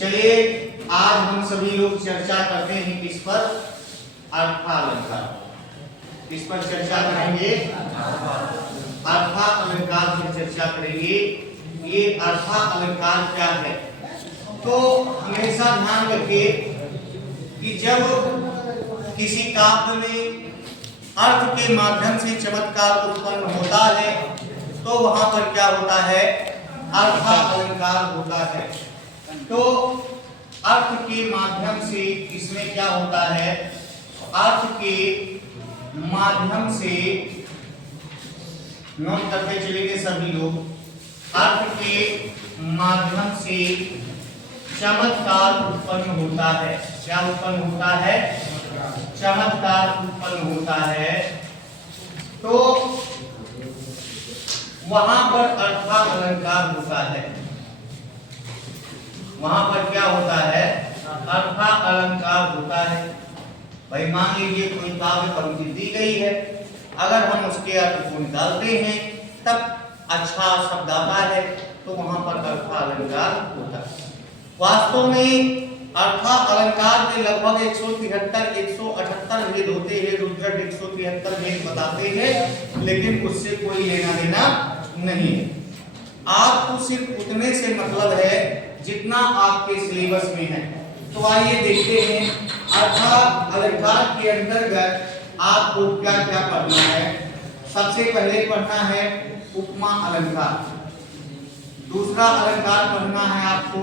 चलिए आज हम सभी लोग चर्चा करते हैं किस पर? अर्था अलंकार। किस पर चर्चा करेंगे? अर्था अलंकार पर चर्चा करेंगे। ये अर्था अलंकार क्या है? तो हमेशा ध्यान रखिए कि जब किसी काव्य में अर्थ के माध्यम से चमत्कार उत्पन्न होता है तो वहां पर क्या होता है? अर्था अलंकार होता है। तो अर्थ के माध्यम से इसमें क्या होता है? अर्थ के माध्यम से नोट करते चलेंगे सभी लोग। अर्थ के माध्यम से चमत्कार उत्पन्न होता है। क्या उत्पन्न होता है? चमत्कार उत्पन्न होता है। तो वहां पर अर्था अलंकार होता है। वहां पर क्या होता है? अर्था अलंकार होता है। भाई मान लीजिए कोई काव्य पंक्ति दी गई है, अगर हम उसके अर्थ को निकालते हैं तब अच्छा शब्द आता है तो वहां पर अर्था अलंकार होता है। वास्तव में अर्था अलंकार के लगभग 173-178 भेद होते हैं। रुद्रक 173 भेद बताते हैं, लेकिन उससे कोई लेना देना नहीं है। आपको सिर्फ उतने से मतलब है जितना आपके सिलेबस में है। तो आइए देखते हैं अर्था अलंकार के अंतर्गत आपको क्या क्या पढ़ना है। सबसे पहले पढ़ना है उपमा अलंकार। दूसरा अलंकार पढ़ना है आपको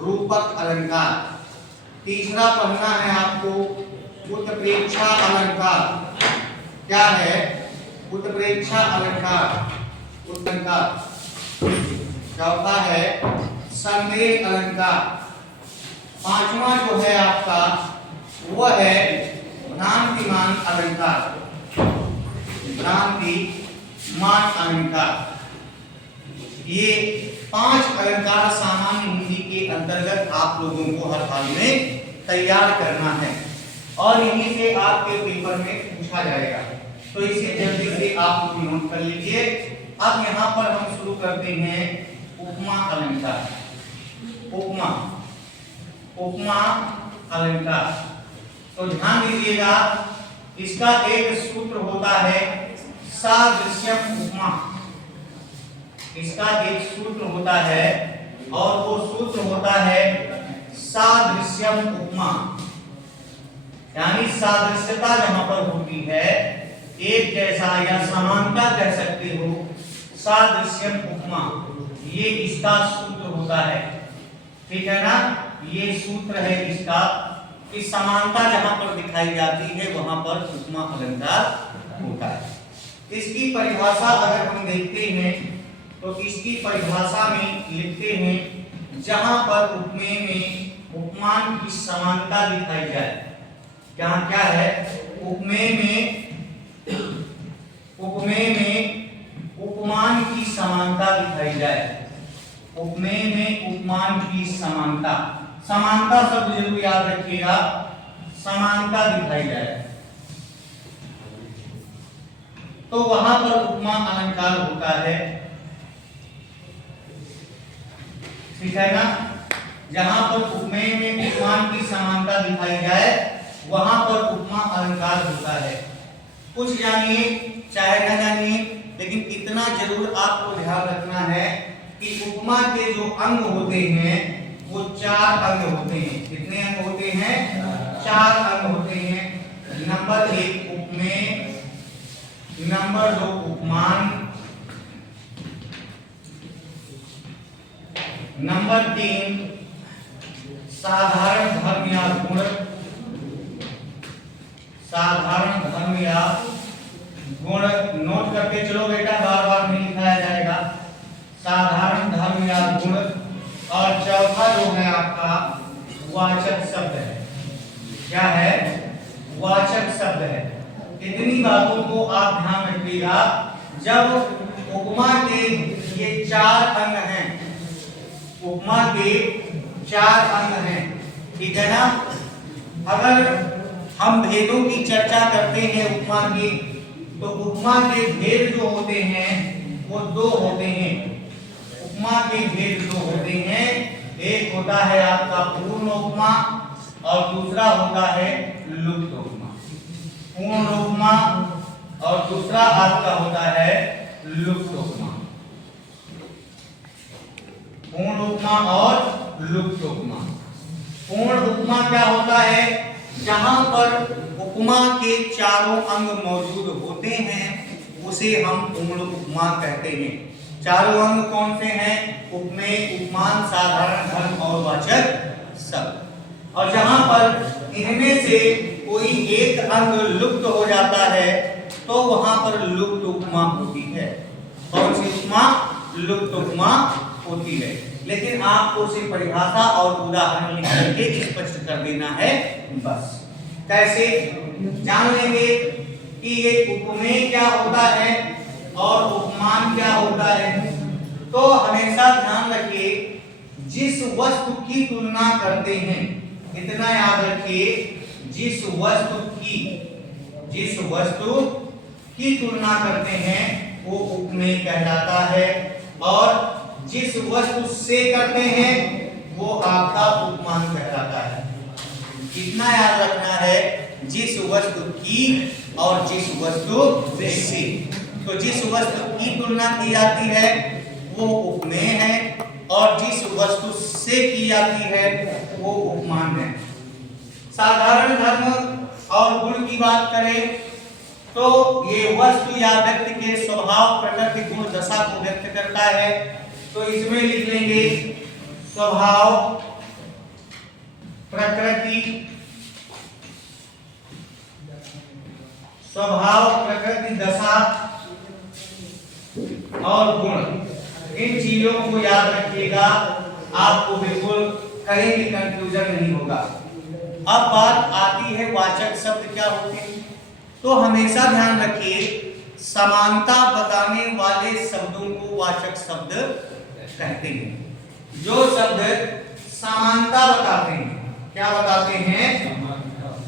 रूपक अलंकार। तीसरा पढ़ना है आपको उत्प्रेक्षा अलंकार। क्या है? उत्प्रेक्षा अलंकार। चौथा है संदेह अलंकार। पांचवा जो है आपका वह है भ्रांतिमान अलंकार। भ्रांतिमान अलंकार। ये 5 अलंकार सामान्य हिंदी के अंतर्गत आप लोगों को हर हाल में तैयार करना है और यहीं से आपके पेपर में पूछा जाएगा। तो इसे जल्दी से आप नोट कर लीजिए। अब यहाँ पर हम शुरू करते हैं उपमा अलंकार। उपमा अलंकार। तो ध्यान दीजिएगा, इसका एक सूत्र होता है सादृश्यम उपमा। इसका एक सूत्र होता है और वो सूत्र होता है सादृश्यम उपमा। यानी सादृश्यता जहां पर होती है, एक जैसा या समानता कह सकते हो, सादृश्यम उपमा, ये इसका सूत्र होता है। ठीक है ना? ये सूत्र है इसका कि समानता जहां पर दिखाई जाती है वहां पर उपमा अलंकार होता है। इसकी परिभाषा अगर हम देखते हैं तो इसकी परिभाषा में लिखते हैं जहां पर उपमेय में उपमान की समानता दिखाई जाए। जहां क्या है? उपमेय में उपमान की समानता दिखाई जाए। उपमेय में उपमान की समानता। समानता शब्द जरूर याद रखिएगा, समानता दिखाई जाए तो वहां पर उपमा अलंकार होता है। ठीक है ना? जहां पर उपमेय में उपमान की समानता दिखाई जाए वहां पर उपमा अलंकार होता है। कुछ जानिए चाहे न जानिए, लेकिन इतना जरूर आपको ध्यान रखना है कि उपमा के जो अंग होते हैं वो 4 अंग होते हैं। कितने अंग होते हैं? 4 अंग होते हैं। नंबर 1 उपमेय, नंबर 2 उपमान, नंबर 3 साधारण धर्म या गुण। साधारण धर्म या गुण नोट करके चलो बेटा, बार बार नहीं लिखाया जाएगा। साधारण धर्म या गुण। और चौथा जो है आपका वाचक शब्द है। क्या है? वाचक शब्द है। इतनी बातों को आप ध्यान रखिएगा। जब उपमा के ये 4 अंग हैं, उपमा के 4 अंग हैं, ठीक है ना? अगर हम भेदों की चर्चा करते हैं उपमा की, तो उपमा के भेद जो होते हैं वो 2 होते हैं। उपमा के भेद 2 होते हैं। एक होता है आपका पूर्ण उपमा और दूसरा होता है लुप्त उपमा। पूर्ण उपमा और दूसरा आपका होता है लुप्त उपमा। पूर्ण उपमा और लुप्त उपमा। पूर्ण उपमा क्या होता है? जहां पर उपमा के चारों अंग मौजूद होते हैं उसे हम पूर्ण उपमा कहते हैं। चारों अंग कौन से हैं? उपमेय, उपमान, साधारण, धर्म और वाचक शब्द। और जहां पर इनमें से कोई एक अंग लुप्त हो जाता है तो वहां पर लुप्त उपमा होती है। कौन सी उपमा? लुप्त उपमा होती है। लेकिन आपको सिर्फ परिभाषा और उदाहरण लिख करके स्पष्ट कर देना है बस। कैसे जान लेंगे कि ये उपमेय क्या होता है और उपमान क्या होता है? तो हमेशा ध्यान रखिए, जिस वस्तु की तुलना करते हैं, इतना याद रखिए, जिस वस्तु की तुलना करते हैं वो उपमेय कहलाता है और जिस वस्तु से करते हैं वो आपका उपमान कहलाता है। कितना याद रखना है? जिस वस्तु की और जिस वस्तु से। तो जिस वस्तु की तुलना की जाती है वो उपमेय है और जिस वस्तु से की जाती है वो उपमान है। साधारण धर्म और गुण की बात करें तो ये वस्तु या व्यक्ति के स्वभाव, प्रकृति, गुण, दशा को व्यक्त करता है। तो इसमें लिख लेंगे स्वभाव, प्रकृति, दशा और गुण। इन चीजों को याद रखिएगा, आपको बिल्कुल कहीं भी कंफ्यूजन नहीं होगा। अब बात आती है वाचक शब्द क्या होते हैं। तो हमेशा ध्यान रखिए, समानता बताने वाले शब्दों को वाचक शब्द कहते हैं। जो शब्द समानता बताते हैं, क्या बताते हैं?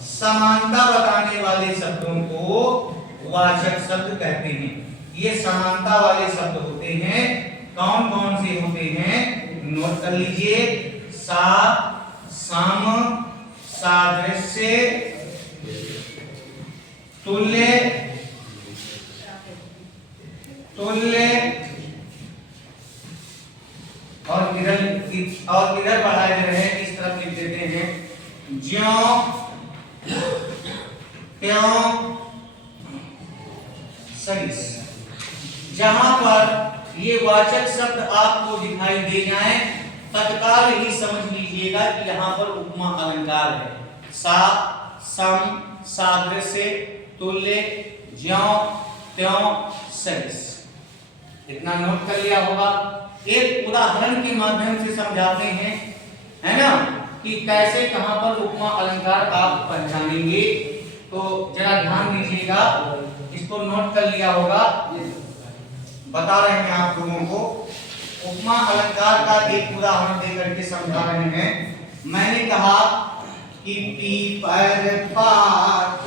समानता बताने वाले शब्दों को वाचक शब्द कहते हैं। ये समानता वाले शब्द होते हैं। कौन कौन से होते हैं? नोट कर लीजिए। सा, सम, सादृश्य, तुल्य, और इधर बढ़ाए दे रहे हैं, इस तरफ लिख देते हैं ज्यों त्यों सरिस। जहां पर ये वाचक शब्द आपको दिखाई दे जाए तत्काल ही समझ लीजिएगा कि यहाँ पर उपमा अलंकार है। सा, सम, सादृश्य, तुल्य, ज्यों त्यों सरिस। इतना नोट कर लिया होगा। एक उदाहरण के माध्यम से समझाते हैं, है ना, कि कैसे कहां पर उपमा अलंकार आप पहचानेंगे। तो जरा ध्यान दीजिएगा, इसको नोट कर लिया होगा। बता रहे हैं आप लोगों को, उपमा अलंकार का एक उदाहरण देकर के समझा रहे हैं। मैंने कहा कि पीपर पात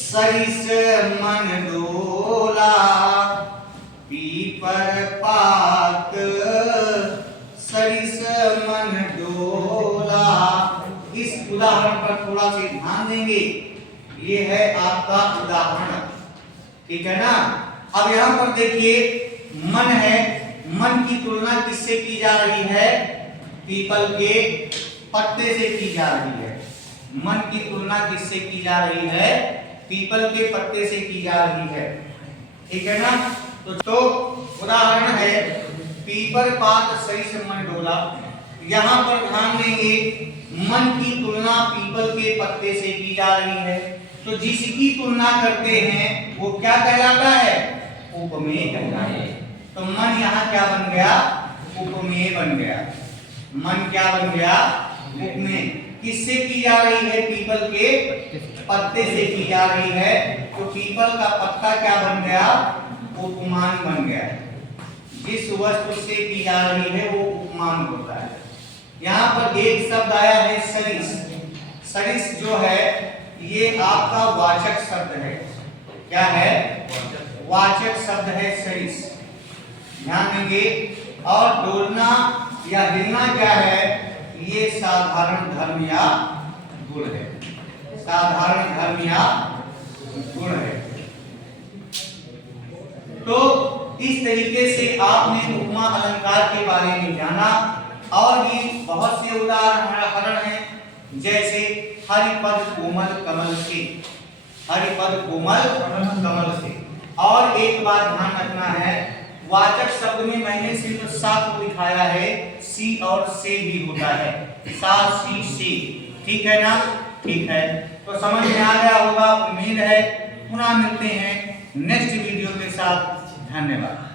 सरिस मन डोला, पीपर पात सरिस मन डोला। इस उदाहरण पर थोड़ा सा ध्यान देंगे। ये है आपका उदाहरण, ठीक है ना। अब यहाँ पर देखिए मन है, मन की तुलना किससे की जा रही है? पीपल के पत्ते से की जा रही है। मन की तुलना किससे की जा रही है? पीपल के पत्ते से की जा रही है, ठीक है ना। तो उदाहरण है पीपर पात सरिस मन डोला। यहाँ पर ध्यान देंगे, मन की तुलना पीपल के पत्ते से की जा रही है। तो जिसकी तुलना करते हैं वो क्या कहलाता है? उपमेय कहलाता है। तो मन यहाँ क्या बन गया? उपमेय बन गया। मन क्या बन गया? उपमेय। किससे की जा रही है? पीपल के पत्ते से की जा रही है। तो पीपल का पत्ता क्या बन गया? उपमान बन गया। जिस वस्तु से की जा रही है वो उपमान होता है। यहाँ पर एक शब्द आया है सरिस। सरिस जो है ये आपका वाचक शब्द है। क्या है? वाचक शब्द है सरिस। ध्यान देंगे, और डोलना या हिलना क्या है, ये साधारण धर्म या गुण है, साधारण धर्म या गुण है। तो इस तरीके से आपने उपमा अलंकार के बारे में जाना। और भी बहुत से उदाहरण हैं, जैसे हरिपद कोमल कमल से, हरिपद कोमल कमल से। और एक बात ध्यान रखना है, वाचक शब्द में मैंने सिर्फ सा को दिखाया है, सी और से भी होता है, सा सी से, ठीक है ना? ठीक है, तो समझ में आ गया होगा, उम्मीद है। पुनः मिलते हैं नेक्स्ट वीडियो के साथ। धन्यवाद।